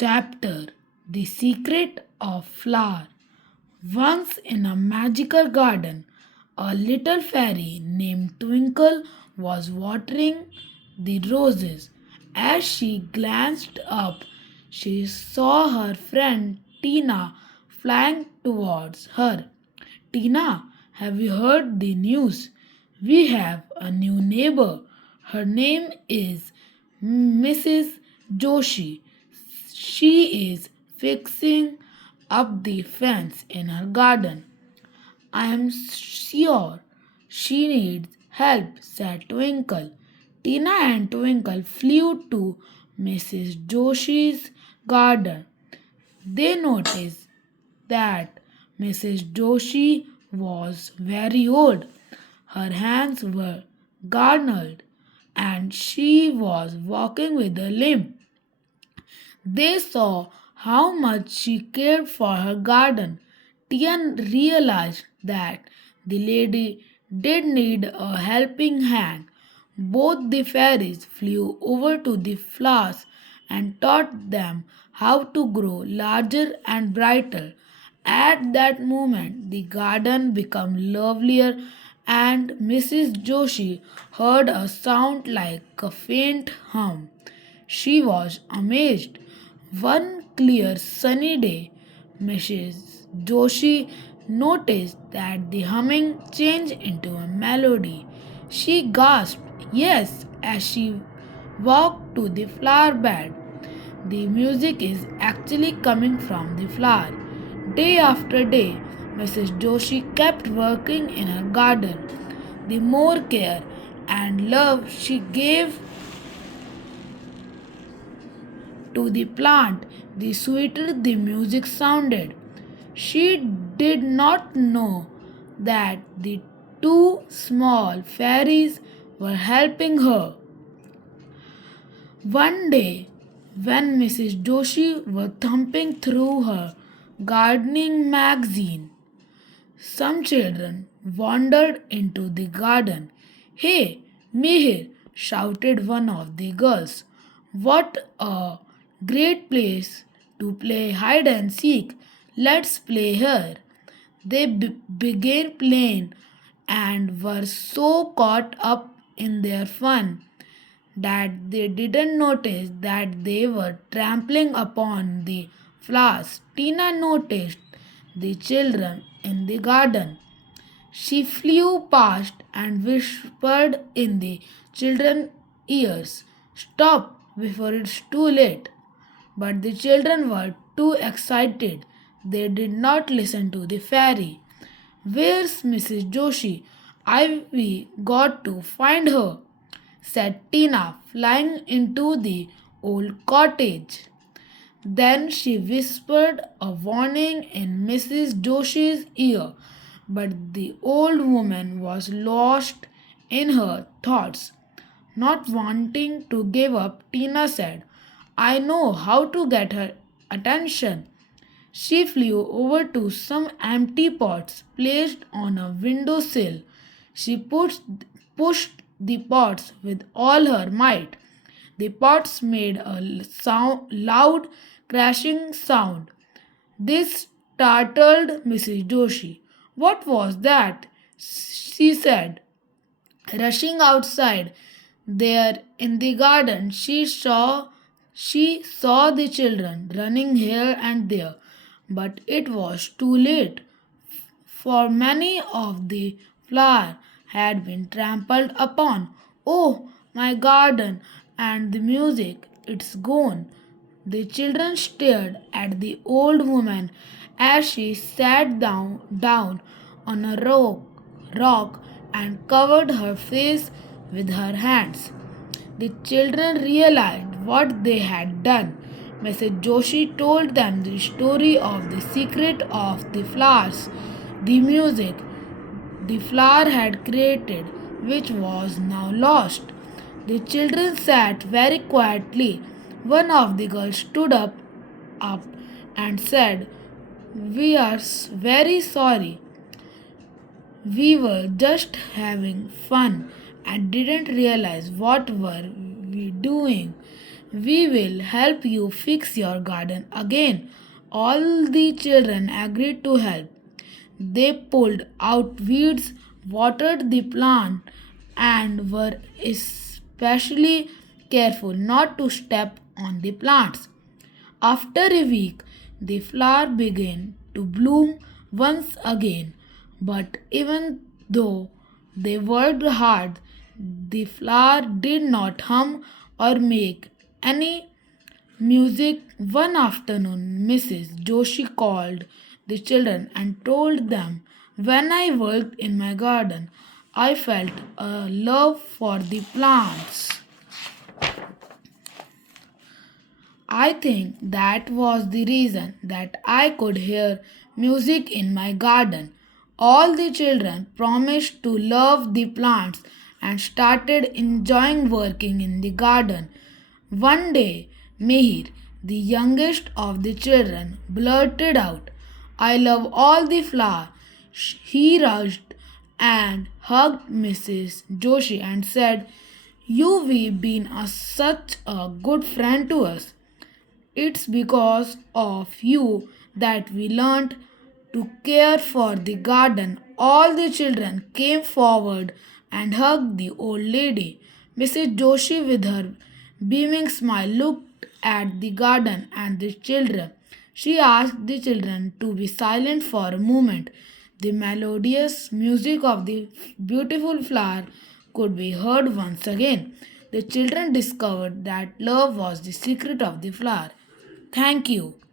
Chapter The Secret of Flower. Once in a magical garden, a little fairy named Twinkle was watering the roses. As she glanced up, she saw her friend Tina flying towards her. Tina, have you heard the news? We have a new neighbor. Her name is Mrs. Joshi. She is fixing up the fence in her garden. I am sure she needs help, said Twinkle. Tina and Twinkle flew to Mrs. Joshi's garden. They noticed that Mrs. Joshi was very old. Her hands were garnered and she was walking with a limp. They saw how much she cared for her garden. Tian realized that the lady did need a helping hand. Both the fairies flew over to the flowers and taught them how to grow larger and brighter. At that moment, the garden became lovelier, and Mrs. Joshi heard a sound like a faint hum. She was amazed. One clear sunny day, Mrs. Joshi noticed that the humming changed into a melody. She gasped, yes, as she walked to the flower bed. The music is actually coming from the flower. Day after day, Mrs. Joshi kept working in her garden. The more care and love she gave to the plant, the sweeter the music sounded. She did not know that the two small fairies were helping her. One day, when Mrs. Joshi was thumbing through her gardening magazine, some children wandered into the garden. Hey, Mihir, shouted one of the girls. What a great place to play hide and seek. Let's play here. They began playing and were so caught up in their fun that they didn't notice that they were trampling upon the flowers. Tina noticed the children in the garden. She flew past and whispered in the children's ears, stop before it's too late. But the children were too excited. They did not listen to the fairy. Where's Mrs. Joshi? Ivy got to find her, said Tina, flying into the old cottage. Then she whispered a warning in Mrs. Joshi's ear, but the old woman was lost in her thoughts. Not wanting to give up, Tina said, I know how to get her attention. She flew over to some empty pots placed on a window sill. She pushed the pots with all her might. The pots made a loud crashing sound. This startled Mrs. Joshi. What was that? She said. Rushing outside, there in the garden, she saw the children running here and there, but it was too late, for many of the flowers had been trampled upon. Oh, my garden and the music, it's gone. The children stared at the old woman as she sat down on a rock and covered her face with her hands. The children realized what they had done. Mrs. Joshi told them the story of the secret of the flowers, the music the flower had created, which was now lost. The children sat very quietly. One of the girls stood up and said, we are very sorry. We were just having fun and didn't realize what were we doing. We will help you fix your garden again. All the children agreed to help. They pulled out weeds, watered the plant, and were especially careful not to step on the plants. After a week, the flower began to bloom once again, but even though they worked hard, the flower did not hum or make any music. One afternoon, Mrs. Joshi called the children and told them, when I worked in my garden, I felt a love for the plants. I think that was the reason that I could hear music in my garden. All the children promised to love the plants and started enjoying working in the garden. One day, Mehir, the youngest of the children, blurted out, I love all the flower. He rushed and hugged Mrs. Joshi and said, You've been such a good friend to us. It's because of you that we learned to care for the garden. All the children came forward and hugged the old lady. Mrs. Joshi, with her beaming smile, looked at the garden and the children. She asked the children to be silent for a moment. The melodious music of the beautiful flower could be heard once again. The children discovered that love was the secret of the flower. Thank you.